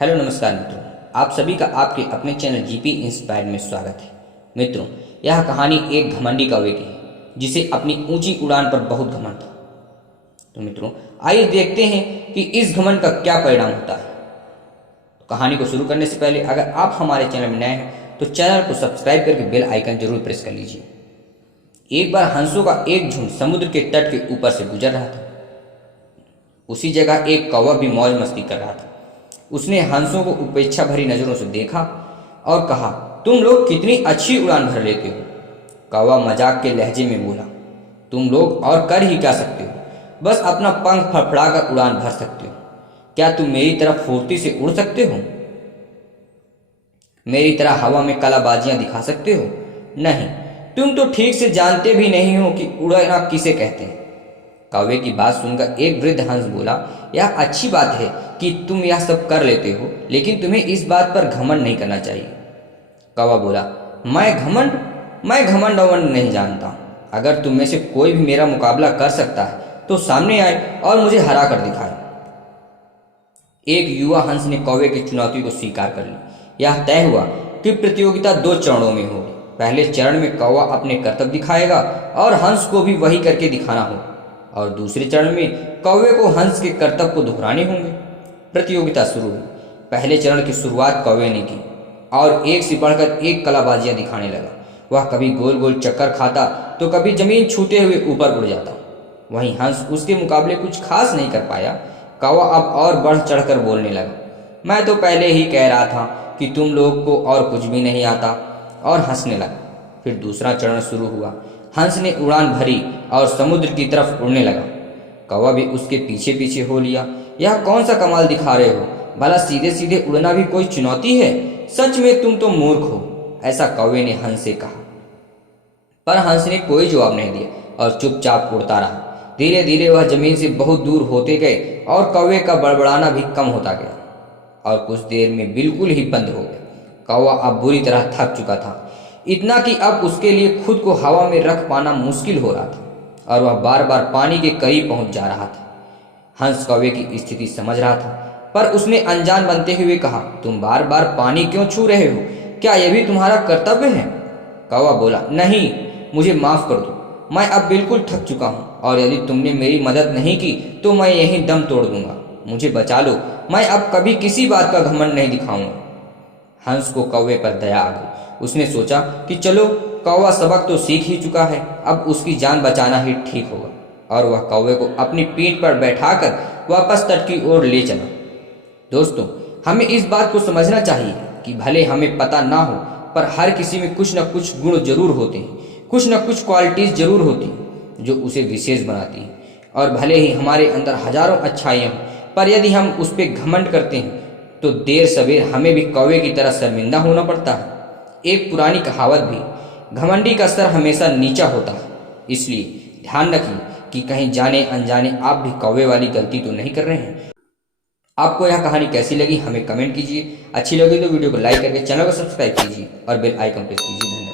Hello नमस्कार मित्रों, आप सभी का आपके अपने चैनल जीपी इंस्पायर्ड में स्वागत है। मित्रों, यह कहानी एक घमंडी कौवे की है जिसे अपनी ऊंची उड़ान पर बहुत घमंड था। तो मित्रों, आइए देखते हैं कि इस घमंड का क्या परिणाम होता है। तो कहानी को शुरू करने से पहले अगर आप हमारे चैनल में नए हैं तो चैनल को सब्सक्राइब करके बेल आइकन जरूर प्रेस कर लीजिए। एक बार हंसों का एक झुंड समुद्र के तट के ऊपर से गुजर रहा था। उसी जगह एक कौवा भी मौज मस्ती कर रहा था। उसने हंसों को उपेक्षा भरी नजरों से देखा और कहा, तुम लोग कितनी अच्छी उड़ान भर लेते हो। कौवा मजाक के लहजे में बोला, तुम लोग और कर ही क्या सकते हो, बस अपना पंख फड़फड़ाकर उड़ान भर सकते हो। क्या तुम मेरी तरफ फुर्ती से उड़ सकते हो? मेरी तरह हवा में कलाबाजियां दिखा सकते हो? नहीं, तुम तो ठीक से जानते भी नहीं हो कि उड़ना किसे कहते हैं। कौवे की बात सुनकर एक वृद्ध हंस बोला, यह अच्छी बात है कि तुम यह सब कर लेते हो, लेकिन तुम्हें इस बात पर घमंड नहीं करना चाहिए। कौवा बोला, मैं घमंड अवंड नहीं जानता। अगर तुम में से कोई भी मेरा मुकाबला कर सकता है तो सामने आए और मुझे हरा कर दिखाए। एक युवा हंस ने कौवे की चुनौती को स्वीकार कर ली। यह तय हुआ कि प्रतियोगिता 2 चरणों में होगी। पहले चरण में कौवा अपने कर्तव्य दिखाएगा और हंस को भी वही करके दिखाना होगा, और दूसरे चरण में कौवे को हंस के कर्तव्य को दोहराने होंगे। प्रतियोगिता शुरू हुई। पहले चरण की शुरुआत कौवे ने की और एक से बढ़कर एक कलाबाजियां दिखाने लगा। वह कभी गोल गोल चक्कर खाता तो कभी जमीन छूते हुए ऊपर उड़ जाता। वहीं हंस उसके मुकाबले कुछ खास नहीं कर पाया। कौवा अब और बढ़ चढ़कर बोलने लगा, मैं तो पहले ही कह रहा था कि तुम लोग को और कुछ भी नहीं आता, और हंसने लगा। फिर दूसरा चरण शुरू हुआ। हंस ने उड़ान भरी और समुद्र की तरफ उड़ने लगा। कौवा भी उसके पीछे पीछे हो लिया। यह कौन सा कमाल दिखा रहे हो? भला सीधे सीधे उड़ना भी कोई चुनौती है? सच में तुम तो मूर्ख हो, ऐसा कौवे ने हंस से कहा। पर हंस ने कोई जवाब नहीं दिया और चुपचाप उड़ता रहा। धीरे धीरे वह जमीन से बहुत दूर होते गए और कौवे का बड़बड़ाना भी कम होता गया और कुछ देर में बिल्कुल ही बंद हो गया। कौवा अब बुरी तरह थक चुका था, इतना कि अब उसके लिए खुद को हवा में रख पाना मुश्किल हो रहा था और वह बार बार पानी के करीब पहुंच जा रहा था। हंस कौवे की स्थिति समझ रहा था, पर उसने अनजान बनते हुए कहा, तुम बार बार पानी क्यों छू रहे हो? क्या यह भी तुम्हारा कर्तव्य है? कौवा बोला, नहीं, मुझे माफ कर दो, मैं अब बिल्कुल थक चुका हूँ और यदि तुमने मेरी मदद नहीं की तो मैं यहीं दम तोड़ दूंगा। मुझे बचा लो, मैं अब कभी किसी बात का घमंड नहीं दिखाऊंगा। हंस को कौवे पर दया आ गई। उसने सोचा कि चलो, कौवा सबक तो सीख ही चुका है, अब उसकी जान बचाना ही ठीक होगा, और वह कौवे को अपनी पीठ पर बैठाकर वापस तट की ओर ले चला। दोस्तों, हमें इस बात को समझना चाहिए कि भले हमें पता ना हो, पर हर किसी में कुछ न कुछ गुण जरूर होते हैं, कुछ न कुछ क्वालिटीज जरूर होती हैं जो उसे विशेष बनाती हैं। और भले ही हमारे अंदर हजारों अच्छाइयाँ हों, पर यदि हम उस पर घमंड करते हैं तो देर सवेर हमें भी कौवे की तरह शर्मिंदा होना पड़ता है। एक पुरानी कहावत भी, घमंडी का सर हमेशा नीचा होता है। इसलिए ध्यान रखिए कि कहीं जाने अनजाने आप भी कौवे वाली गलती तो नहीं कर रहे हैं। आपको यह कहानी कैसी लगी हमें कमेंट कीजिए। अच्छी लगी तो वीडियो को लाइक करके चैनल को सब्सक्राइब कीजिए और बेल आइकन प्रेस कीजिए। धन्यवाद।